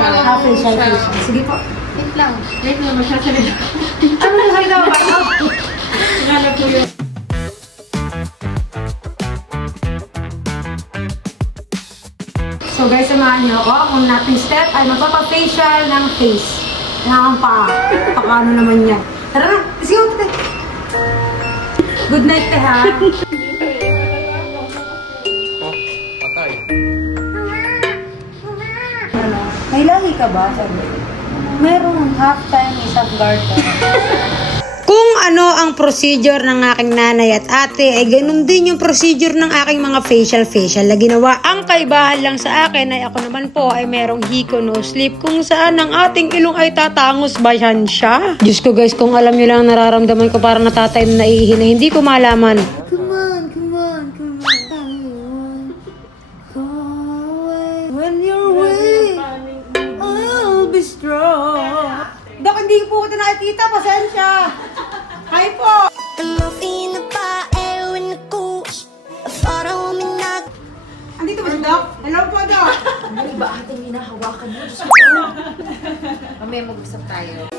Facial. Sige po. Wait lang. Wait lang, magsasalita. Ano na salita ba? Ngalap po yun. So guys, samahan niyo ako. Ang nating step ay magpapa-facial ng face. Kailangan pa. Paano naman yan. Tara na. Let's go. Good night, te ha. Patay. May lahi ka ba? Sabi. Merong half time isang garden. Kung ano ang procedure ng aking nanay at ate, ay ganun din yung procedure ng aking mga facial na ginawa. Ang kaibahan lang sa akin ay ako naman po ay merong hiko no sleep kung saan ang ating ilong ay tatangos ba yan siya. Diyos ko guys, kung alam nyo lang nararamdaman ko parang natatay na naihi na hindi ko malaman. Come on. Go away. When you're away, I'll be strong. Dok, hindi po ito nakikita. Pasensya. Hi po. Andito ba si Doc? Hello po, Doc. Ano ba ating hinahawakan mo? Mamaya mag-usap tayo.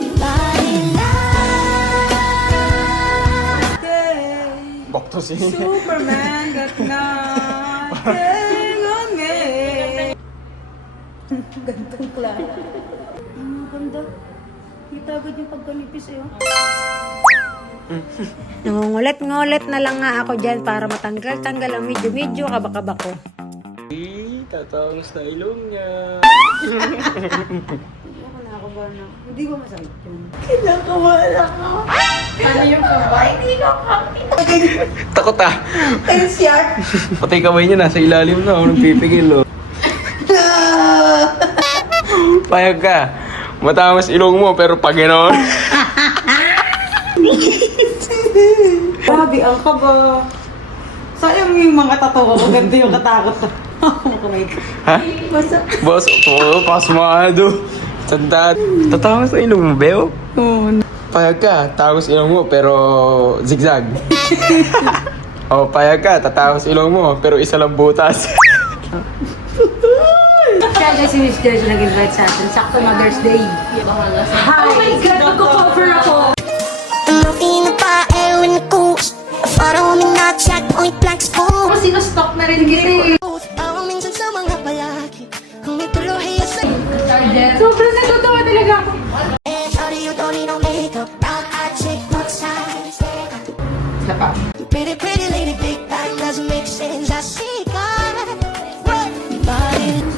Bakto si... Superman got nothing on me. Gantong klaro. Ang ganda. Itagad yung pagkanipis eh. Nangungulit-ngulit na lang nga ako dyan para matanggal-tanggal ang medyo-medyo kabakaba ko. Tatangos na ilong niya. Hindi ko masakit yun. Kinakabahan ako. Ano yung kamay? Hindi ko Takot ah. Tensyar. Patay kamay niya, nasa ilalim na. Ako nagpipigil oh. Payag ka. Matangos ilong mo pero pag gano'n. Grabe, ang kaba. Sayang yung mga tato ko. Maganda yung katakot na. Ha? Boss, pasmado. Tanda. Tatangos na ilong mo, Beo? Oo. Payag ka, tangos ilong mo pero zigzag. O, payag ka, tatangos ilong mo pero isa lang butas. Kaya guys, si Miss Joyce nag-invite sa atin. Sakto Mother's Day. Hi! Oh my God, magko-cover ako! Sinustop na rin kita eh. Sobrang natutuwa talaga ako. Pretty lady, big back doesn't make sense. I see God.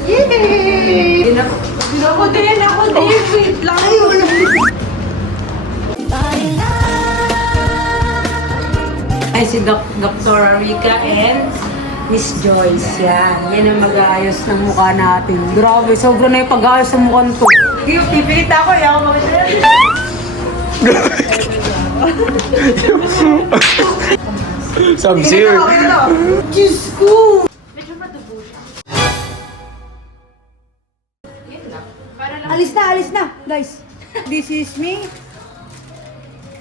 Yay! Ako din. Wait lang. Ay, wala. Ay, si Dr. Rica and Miss Joyce. Yan ang mag-aayos ng mukha natin. Grabe, sobrang na yung pag-aayos ng mukha nito. Hindi, pipilit ako. Ayaw ko mag-aayos. Sub-zero. Diyos ko! Medyo madugo siya. Yun lang. Para lang. Alis na, guys. This is me.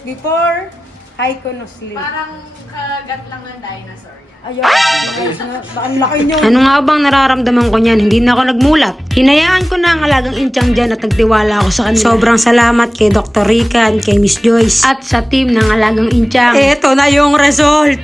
Before, Hyconosli. Parang kagat lang ng dinosaur niya. Ayun, guys, ang laki nyo. Ano nga bang nararamdaman ko niyan? Hindi na ako nagmulat. Hinayaan ko na ang alagang intyang dyan at nagtiwala ako sa kanila. Sobrang salamat kay Dr. Rica and kay Miss Joyce at sa team ng alagang intyang. Eto na yung result!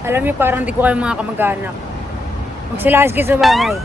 Alam niyo, parang di ko kayo mga kamag-anak. Magsilayas kayo sa bahay.